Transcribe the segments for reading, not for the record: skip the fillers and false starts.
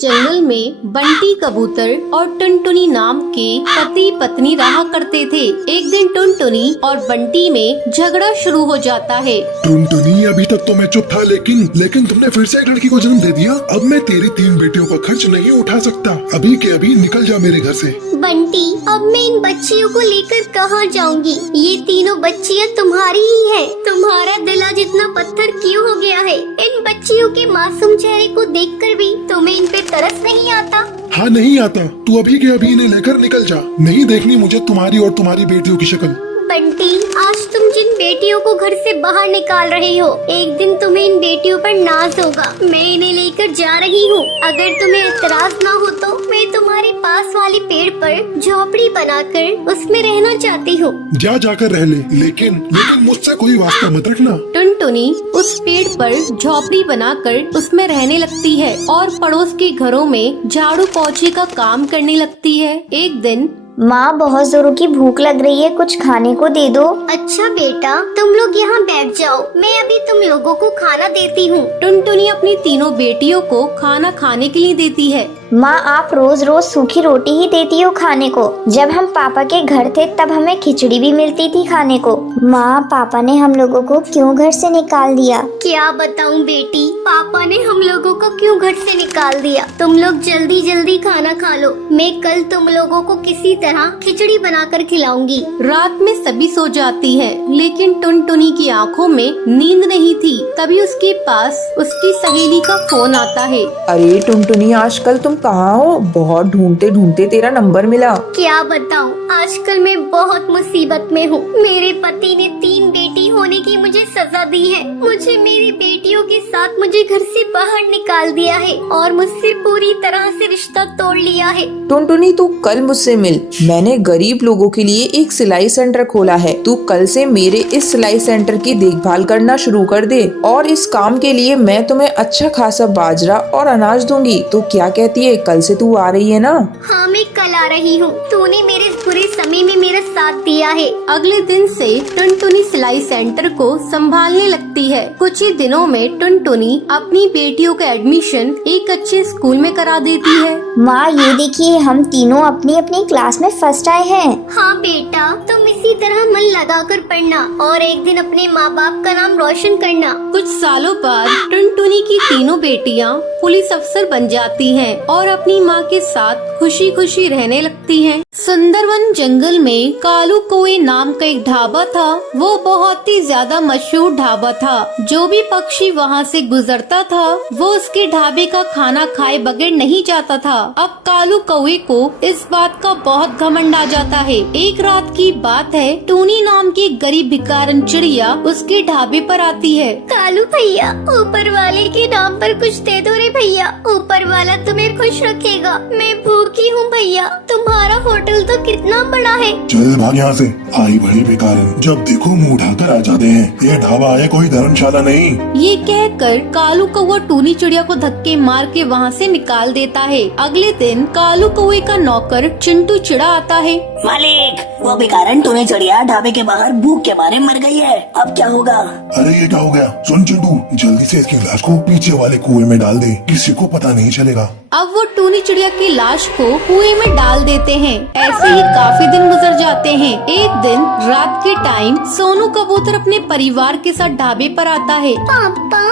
जंगल में बंटी कबूतर और टुनटुनी नाम के पति पत्नी रहा करते थे। एक दिन टुनटुनी और बंटी में झगड़ा शुरू हो जाता है। टुनटुनी, अभी तक तो मैं चुप था, लेकिन तुमने फिर से एक लड़की को जन्म दे दिया। अब मैं तेरी 3 बेटियों का खर्च नहीं उठा सकता। अभी के अभी निकल जा मेरे घर से। बंटी, अब मैं इन बच्चियों को लेकर कहाँ जाऊँगी? ये तीनों बच्चियाँ तुम्हारी ही हैं। तुम्हारा दिल आज इतना पत्थर क्यों हो गया है? इन बच्चियों के मासूम चेहरे को देखकर भी तुम्हें इन पे तरस नहीं आता? हाँ, नहीं आता। तू अभी के अभी इन्हें लेकर निकल जा। नहीं देखनी मुझे तुम्हारी और तुम्हारी बेटियों की शक्ल। बंटी, आज तुम जिन बेटियों को घर से बाहर निकाल रहे हो, एक दिन तुम्हें इन बेटियों पर नाज होगा। मैं इन्हें लेकर जा रही हूँ। अगर तुम्हें एतराज ना हो तो मैं तुम्हारे पास वाले पेड़ पर झोपड़ी बनाकर उसमें रहना चाहती हूँ। जाकर रह ले, लेकिन मुझसे कोई वास्ता मत रखना। टुनटुनी उस पेड़ पर झोपड़ी बनाकर उसमें रहने लगती है और पड़ोस के घरों में झाड़ू पोछे का काम करने लगती है। एक दिन, माँ, बहुत जोरों की भूख लग रही है, कुछ खाने को दे दो। अच्छा बेटा, तुम लोग यहाँ बैठ जाओ, मैं अभी तुम लोगों को खाना देती हूँ। टुनटुनी अपनी तीनों बेटियों को खाना खाने के लिए देती है। माँ, आप रोज रोज सूखी रोटी ही देती हो खाने को। जब हम पापा के घर थे तब हमें खिचड़ी भी मिलती थी खाने को। माँ, पापा ने हम लोगों को क्यों घर से निकाल दिया? क्या बताऊँ बेटी, पापा ने हम लोगों को क्यों घर से निकाल दिया? तुम लोग जल्दी जल्दी खाना खा लो, मैं कल तुम लोगों को किसी तरह खिचड़ी बनाकर खिलाऊंगी। रात में सभी सो जाती है, लेकिन टुनटुनी की आंखों में नींद नहीं थी। तभी उसके पास उसकी सहेली का फोन आता है। अरे टुनटुनी, आजकल तुम कहाँ हो? बहुत ढूंढते ढूंढते तेरा नंबर मिला। क्या बताऊँ, आजकल मैं बहुत मुसीबत में हूँ। मेरे पति ने 3 बेटी होने की मुझे सजा दी है। मुझे मेरी बेटियों के साथ मुझे घर से बाहर निकाल दिया है और मुझसे पूरी तरह से रिश्ता तोड़ लिया है। टुनटुनी, तू कल मुझसे मिल। मैंने गरीब लोगों के लिए एक सिलाई सेंटर खोला है। तू कल से मेरे इस सिलाई सेंटर की देखभाल करना शुरू कर दे और इस काम के लिए मैं तुम्हें अच्छा खासा बाजरा और अनाज दूंगी। तो क्या कहती है, कल से तू आ रही है ना? हाँ, मैं कल आ रही हूँ। तूने मेरे इस बुरे समय में मेरा साथ दिया है। अगले दिन से टुनटुनी सिलाई सेंटर को संभालने लगती है। कुछ ही दिनों में टुनटुनी अपनी बेटियों का एडमिशन एक अच्छे स्कूल में करा देती है। माँ, ये देखिए, हम तीनों अपनी अपनी क्लास में फर्स्ट आए हैं। हाँ बेटा, तुम इसी तरह मन लगाकर पढ़ना और एक दिन अपने माँ बाप का नाम रोशन करना। कुछ सालों बाद टुनटुनी की तीनों बेटियां पुलिस अफसर बन जाती हैं और अपनी माँ के साथ खुशी खुशी रहने लगती हैं। सुंदरवन जंगल में कालू कौए नाम का एक ढाबा था। वो बहुत ही ज्यादा मशहूर ढाबा था। जो भी पक्षी वहाँ से गुजरता था वो उसके ढाबे का खाना खाए बगैर नहीं जाता था। अब कालू कौए को इस बात का बहुत घमंड आ जाता है। एक रात की बात है, टूनी नाम की गरीब भिखारन चिड़िया उसके ढाबे पर आती है। कालू भैया, ऊपर वाले के नाम पर कुछ दे दो रे भैया। ऊपर वाला तुम्हें खुश रखेगा। मैं भूखी हूँ भैया। तुम्हारा होटल तो कितना बड़ा है। चल भाग यहाँ से, आई बड़ी बेकार। जब देखो मुंह उठाकर आ जाते हैं। ये ढाबा है, कोई धर्मशाला नहीं। ये कहकर कालू कौवा टूनी चिड़िया को धक्के मार के वहाँ से निकाल देता है। अगले दिन कालू कौवे का नौकर चिंटू चिड़ा आता है। मालिक, वो भिखारन टूनी चिड़िया ढाबे के बाहर भूख के मारे मर गई है। अब क्या होगा? अरे ये क्या हो गया? सुन चिंटू, जल्दी से इसकी लाश को पीछे वाले कुएं में डाल दे, किसी को पता नहीं चलेगा। अब वो टूनी चिड़िया की लाश को कुएं में डाल देते हैं। ऐसे ही काफी दिन गुजर जाते हैं। एक दिन रात के टाइम सोनू कबूतर अपने परिवार के साथ ढाबे पर आता है। पापा,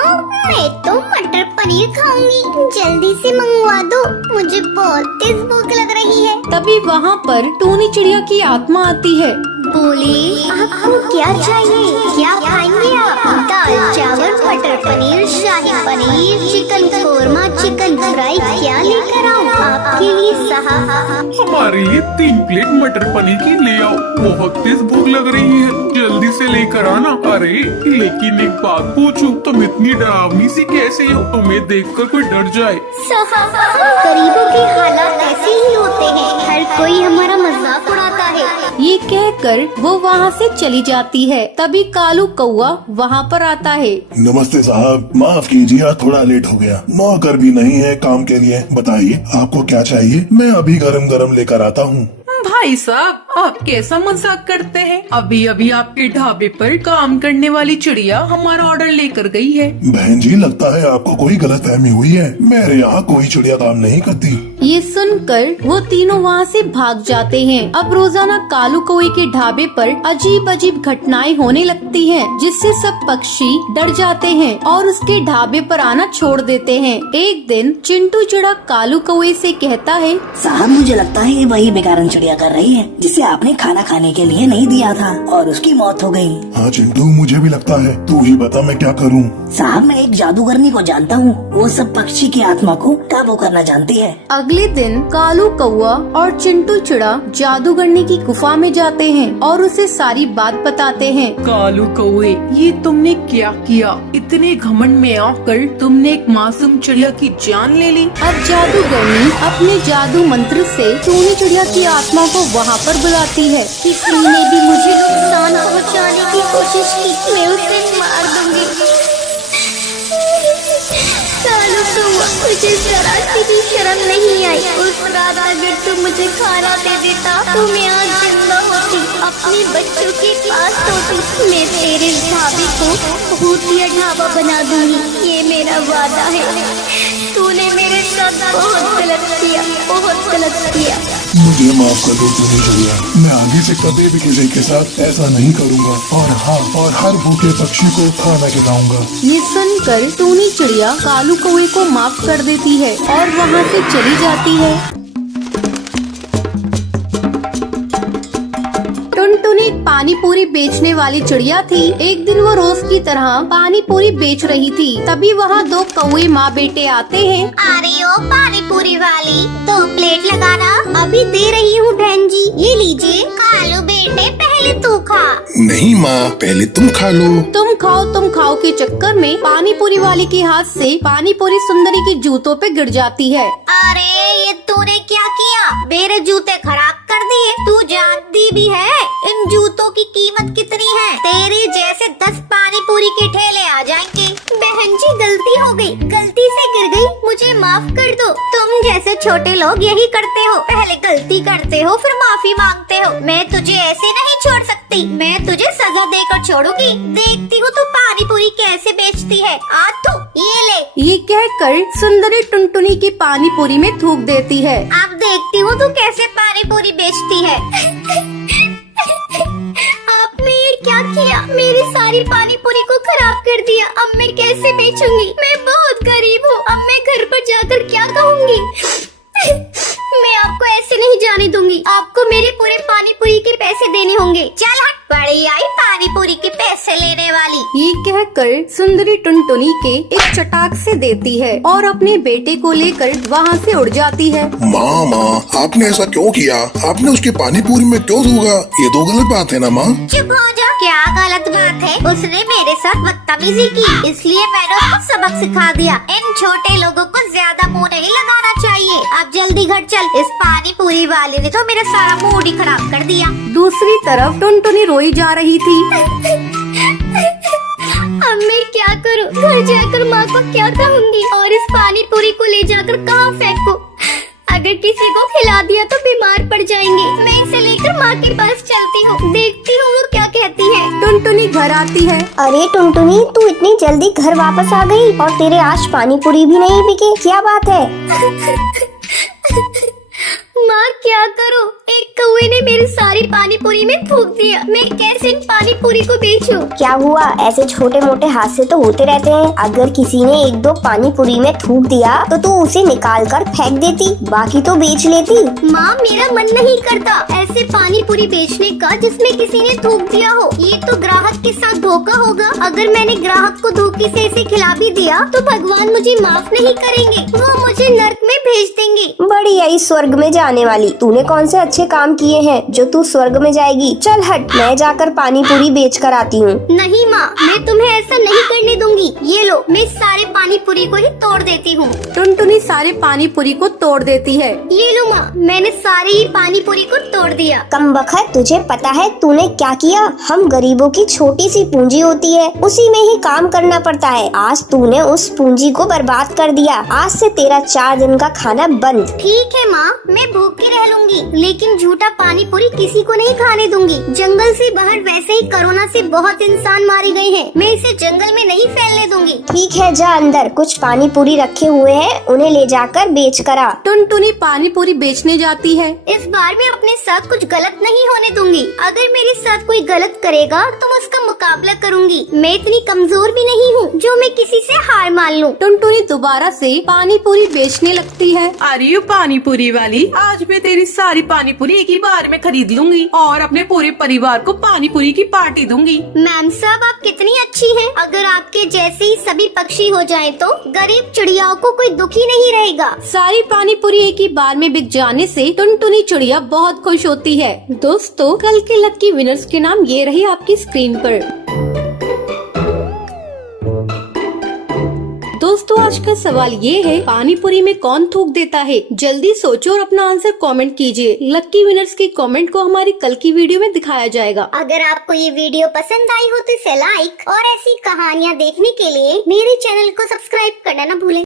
मैं तो मटर पनीर खाऊंगी, जल्दी से मंगवा दो, मुझे बहुत तेज भूख लग रही है। तभी वहाँ पर टूनी चिड़िया की आत्मा आती है। बोले, आपको क्या चाहिए? क्या खाएंगे आप? दाल चावल, matar paneer, shahi paneer, chicken korma, chicken fry, क्या लेकर आऊँ आपके लिए साहब? हमारे लिए 3 प्लेट मटर पनीर की ले आओ, बहुत तेज भूख लग रही है, जल्दी से लेकर आना। अरे लेकिन एक बात पूछूं, तुम इतनी डरावनी सी कैसे हो? तुम्हें देखकर कोई डर जाए। गरीबों के हालात ऐसे ही होते हैं, हर कोई हमारा मजाक उड़ाता है। ये कहकर वो वहाँ से चली जाती है। तभी कालू कौवा वहाँ पर आता है। नमस्ते साहब, माफ कीजिए, थोड़ा लेट हो गया। नौकर भी नहीं है काम के लिए। बताइए आपको क्या चाहिए, मैं अभी गरम गरम लेकर आता हूँ। भाई साहब, आप कैसा मजाक करते हैं? अभी अभी आपके ढाबे पर काम करने वाली चिड़िया हमारा ऑर्डर लेकर गई है। बहन जी, लगता है आपको कोई गलतफहमी हुई है। मेरे यहाँ कोई चिड़िया काम नहीं करती। ये सुनकर वो तीनों वहाँ से भाग जाते हैं। अब रोजाना कालू कौवे के ढाबे पर अजीब अजीब घटनाएं होने लगती हैं, जिससे सब पक्षी डर जाते हैं और उसके ढाबे पर आना छोड़ देते हैं। एक दिन चिंटू चिड़ा कालू कौवे से कहता है, साहब मुझे लगता है ये वही बेकारन चिड़िया कर रही है जिसे आपने खाना खाने के लिए नहीं दिया था और उसकी मौत हो गई। हाँ चिंटू, मुझे भी लगता है। तू ही बता मैं क्या करूँ। साहब मैं एक जादूगरनी को जानता हूँ, वो सब पक्षी की आत्मा को काबू करना जानती है। अगले दिन कालू कौवा और चिंटू चिड़ा जादूगरनी की गुफा में जाते हैं और उसे सारी बात बताते हैं। कालू कौवे, ये तुमने क्या किया? इतने घमंड में आकर तुमने एक मासूम चिड़िया की जान ले ली। अब जादूगरनी अपने जादू मंत्र से टूनी चिड़िया की आत्मा को वहाँ पर बुलाती है। किसी ने भी मुझे नुकसान पहुंचाने की कोशिश की, मैं उसे मार दूंगी। कालू कौवा, मुझे जरा सी भी शर्म नहीं आई। उस रात अगर तू मुझे खाना दे देता तो मैं आज जिंदा होती, अपने बच्चों के पास होती। मैं तेरे ढाबे को भूतिया ढाबा बना दूंगी, ये मेरा वादा है। तूने मेरे साथ बहुत गलत किया, बहुत गलत किया। मुझे माफ कर दो टूनी चिड़िया, मैं आगे से कभी भी किसी के साथ ऐसा नहीं करूँगा। और हाँ, और हर भूखे पक्षी को खाना खिलाऊंगा। ये सुनकर टूनी चिड़िया कालू कौवे को माफ कर देती है और वहाँ से चली जाती है। टुनटुनी एक पानी पूरी बेचने वाली चिड़िया थी। एक दिन वो रोज की तरह पानी पूरी बेच रही थी। तभी वहाँ दो कौवे माँ बेटे आते हैं। अरे ओ पानी पूरी वाली, 2 प्लेट लगाना। अभी दे रही हूँ बहन जी, ये लीजिए। कालू बेटे पहले तू खा। नहीं माँ, पहले तुम खा लो। तुम खाओ के चक्कर में पानी पूरी वाली के हाथ से पानी पूरी सुंदरी के जूतों पे गिर जाती है। अरे ये तूने क्या किया? मेरे जूते खराब कर दिए। तू जानती भी है इन जूतों की कीमत कितनी है? तेरे जैसे 10 पानी पूरी के ठेले आ जाएंगे। बहन जी गलती हो गई, गलती से गिर गई, मुझे माफ कर दो। तुम जैसे छोटे लोग यही करते हो, पहले गलती करते हो फिर माफी मांगते हो। मैं तुझे ऐसे नहीं छोड़ सकती, मैं तुझे सजा देकर छोड़ूंगी। देखती हूँ तू पानी पूरी कैसे बेचती है। आ तू ये ले। ये कहकर सुंदरी टुनटुनी की पानी पूरी में थूक देती है। अब देखती हूँ तू कैसे पानी पूरी बेचती है। आपने ये क्या किया? मेरी सारी पानी पूरी को खराब कर दिया। अब मैं कैसे बेचूंगी? मैं बहुत गरीब हूँ, अब मैं घर पर जाकर क्या कहूँगी? मैं आपको ऐसे नहीं जाने दूंगी। आपको मेरे पूरे पानी पूरी के पैसे देने होंगे। चल हट, बड़ी आई पानी पूरी के पैसे लेने वाली। ये कहकर सुंदरी टुनटुनी के एक चटाक से देती है और अपने बेटे को लेकर वहाँ से उड़ जाती है। माँ, आपने ऐसा क्यों किया? आपने उसके पानी पूरी में क्यों थूका? ये तो गलत बात है ना माँ। चुप हो जा। क्या गलत बात है? उसने मेरे साथ बदतमीजी की, इसलिए मैंने उसको सबक सिखा दिया। इन छोटे लोगों को ज्यादा मुंह नहीं लगाना चाहिए। अब जल्दी घर चल, इस पानी पूरी वाले ने तो मेरा सारा मूड ही खराब कर दिया। दूसरी तरफ टुनटुनी रोई जा रही थी। अब मैं क्या करूं? घर जाकर माँ को क्या कहूँगी? और इस पानी पूरी को ले जाकर कहाँ फेंकूं? अगर किसी को खिला दिया तो बीमार पड़ जाएंगे। मैं इसे लेकर माँ के पास चलती हूँ, देखती हूँ वो क्या कहती है। टुनटुनी घर आती है। अरे टुनटुनी, तू इतनी जल्दी घर वापस आ गई और तेरे आज पानी पूरी भी नहीं बिके, क्या बात है? माँ क्या करूँ? एक कौवे ने मेरी सारी पानी पूरी में थूक दिया। मैं कैसे इन पानी पूरी को बेचूं? क्या हुआ? ऐसे छोटे मोटे हादसे तो होते रहते हैं। अगर किसी ने 1-2 पानी पूरी में थूक दिया तो तू उसे निकाल कर फेंक देती, बाकी तो बेच लेती। माँ मेरा मन नहीं करता ऐसे पानी पूरी बेचने का जिसमें किसी ने थूक दिया हो। ये तो ग्राहक के साथ धोखा होगा। अगर मैंने ग्राहक को धोखे से इसे खिला भी दिया तो भगवान मुझे माफ नहीं करेंगे, वो मुझे नर्क में भेज देंगे। बड़ी आई स्वर्ग में जाने वाली, तूने कौन से अच्छे काम किए हैं सोचो तू स्वर्ग में जाएगी। चल हट, मैं जाकर पानी पूरी बेच कर आती हूँ। नहीं माँ, मैं तुम्हें ऐसा नहीं करने दूंगी। ये लो, मैं सारे पानी पूरी को ही तोड़ देती हूँ। टुनटुनी सारे पानी पूरी को तोड़ देती है। ये लो माँ, मैंने सारे ही पानी पूरी को तोड़ दिया। कमबख्त, तुझे पता है तूने क्या किया? हम गरीबों की छोटी सी पूंजी होती है, उसी में ही काम करना पड़ता है। आज तूने उस पूंजी को बर्बाद कर दिया। आज से तेरा 4 दिन का खाना बंद। ठीक है माँ, मैं भूखी रह लूंगी, लेकिन झूठा पानी पूरी किसी को नहीं खाने दूंगी। जंगल से बाहर वैसे ही कोरोना से बहुत इंसान मारे गए हैं, मैं इसे जंगल में नहीं फैलने दूंगी। ठीक है, जा अंदर, कुछ पानी पूरी रखे हुए हैं, उन्हें ले जाकर बेच कर आ। टुनटुनी पानी पूरी बेचने जाती है। इस बार मैं अपने साथ कुछ गलत नहीं होने दूंगी। अगर मेरे साथ कोई गलत करेगा तो मैं उसका मुकाबला करूंगी। मैं इतनी कमजोर भी नहीं हूँ जो मैं किसी से हार मान लूँ। टुनटुनी दोबारा से पानी पूरी बेचने लगती है। अरे यू पानी पूरी वाली, आज मैं तेरी सारी पानी पूरी एक ही बार में खरीद लूंगी और अपने पूरे परिवार को पानी पूरी की पार्टी दूंगी। मैम साहब, आप कितनी अच्छी हैं। अगर आपके जैसे ही सभी पक्षी हो जाएं तो गरीब चिड़ियाओं को कोई दुखी नहीं रहेगा। सारी पानी पूरी एक ही बार में बिक जाने से टुनटुनी चिड़िया बहुत खुश होती है। दोस्तों, कल के लकी विनर्स के नाम ये रही आपकी स्क्रीन पर। दोस्तों, आज का सवाल ये है, पानी पूरी में कौन थूक देता है? जल्दी सोचो और अपना आंसर कमेंट कीजिए। लकी विनर्स के कमेंट को हमारी कल की वीडियो में दिखाया जाएगा। अगर आपको ये वीडियो पसंद आई हो तो इसे लाइक और ऐसी कहानियाँ देखने के लिए मेरे चैनल को सब्सक्राइब करना न भूलें।